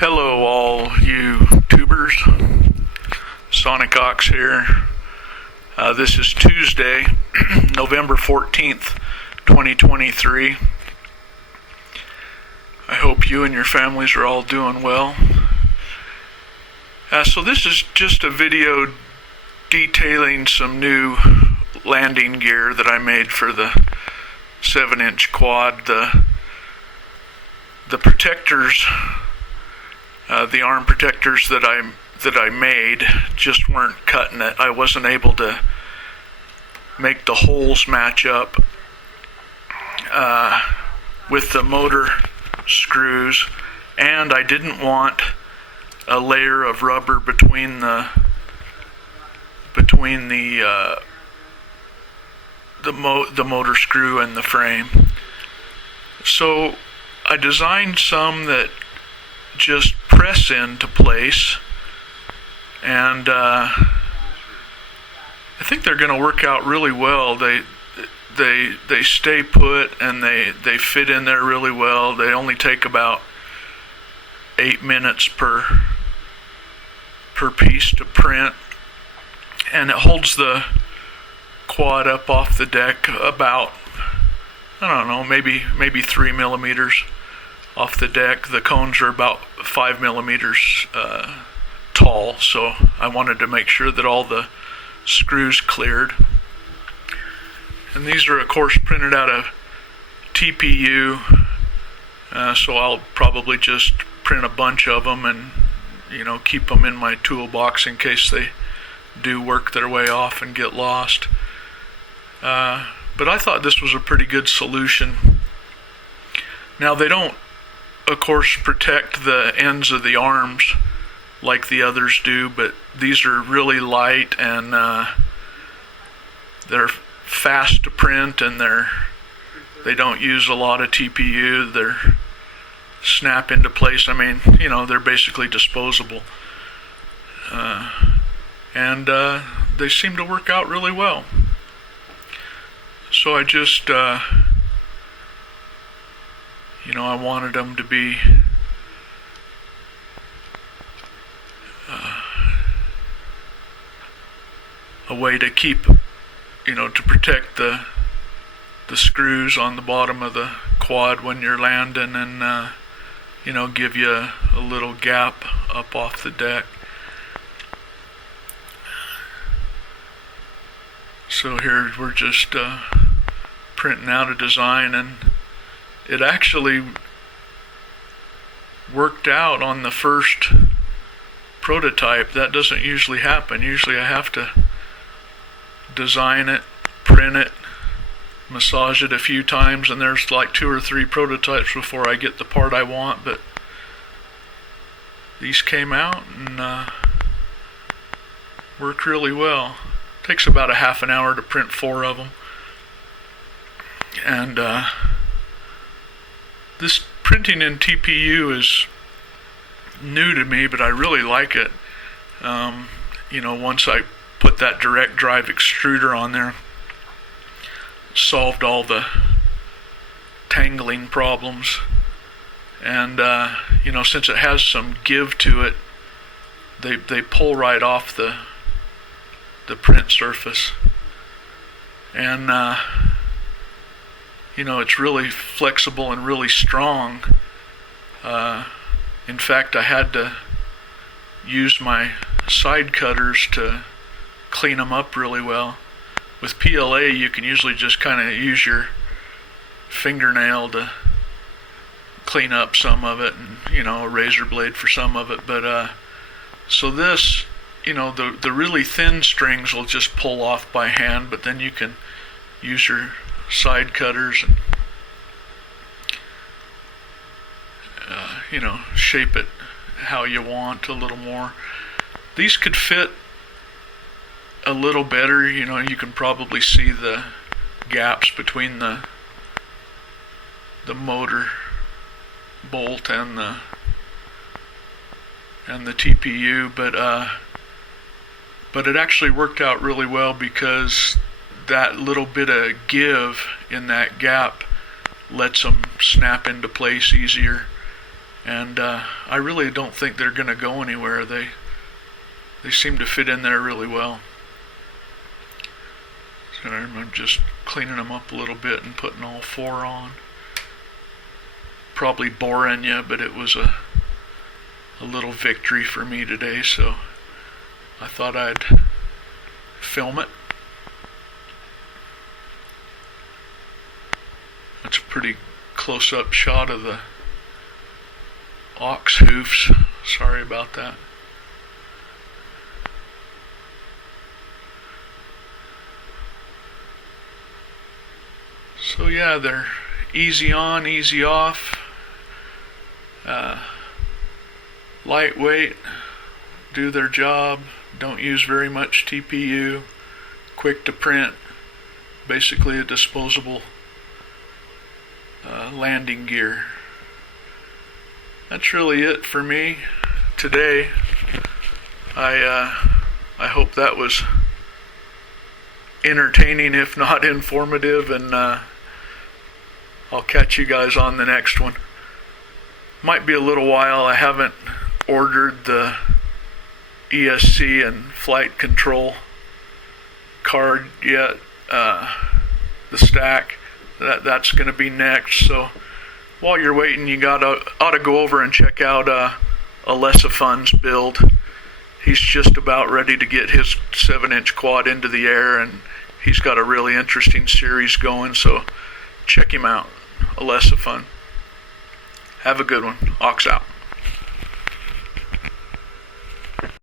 Hello all you tubers, Sonic Ox here. This is Tuesday, November 14th, 2023. I hope you and your families are all doing well. So this is just a video detailing some new landing gear that I made for the 7-inch quad. The protectors, the arm protectors that I made just weren't cutting it. I wasn't able to make the holes match up with the motor screws, and I didn't want a layer of rubber between the motor screw and the frame. So I designed some that just press into place, and I think they're going to work out really well. They stay put, and they fit in there really well. They only take about 8 minutes per piece to print, and it holds the quad up off the deck about, I don't know, maybe 3 millimeters off the deck. The cones are about 5 millimeters tall, so I wanted to make sure that all the screws cleared. And these are, of course, printed out of TPU, so I'll probably just print a bunch of them and keep them in my toolbox in case they do work their way off and get lost. But I thought this was a pretty good solution. Now, they don't, of course, protect the ends of the arms like the others do, but these are really light, and they're fast to print, and they don't use a lot of TPU. They're snap into place. I mean, they're basically disposable, and they seem to work out really well. So I just I wanted them to be a way to keep, to protect the screws on the bottom of the quad when you're landing, and give you a little gap up off the deck. So here we're just printing out a design, and it actually worked out on the first prototype. That doesn't usually happen. Usually I have to design it, print it, massage it a few times, and there's like 2 or 3 prototypes before I get the part I want, but these came out and work really well. Takes about a half an hour to print 4 of them. And this printing in TPU is new to me, but I really like it. Once I put that direct drive extruder on there, solved all the tangling problems. And since it has some give to it, they pull right off the print surface, and it's really flexible and really strong. In fact, I had to use my side cutters to clean them up really well. With PLA, you can usually just kind of use your fingernail to clean up some of it, and a razor blade for some of it. But so this, the really thin strings will just pull off by hand, but then you can use your side cutters and shape it how you want a little more. These could fit a little better. You can probably see the gaps between the motor bolt and the TPU, but it actually worked out really well because that little bit of give in that gap lets them snap into place easier. and I really don't think they're going to go anywhere. They seem to fit in there really well. So I'm just cleaning them up a little bit and putting all 4 on. Probably boring you, but it was a little victory for me today, so I thought I'd film it. That's a pretty close-up shot of the ox hoofs. Sorry about that. So yeah, they're easy on, easy off, lightweight, do their job, don't use very much TPU, quick to print, basically a disposable landing gear. That's really it for me today. I hope that was entertaining, if not informative, and I'll catch you guys on the next one. Might be a little while. I haven't ordered the ESC and flight control card yet. The stack, that's going to be next. So while you're waiting, you ought to go over and check out Alessifun's build. He's just about ready to get his 7-inch quad into the air, and he's got a really interesting series going, so check him out. Alessifun. Have a good one. Ox out.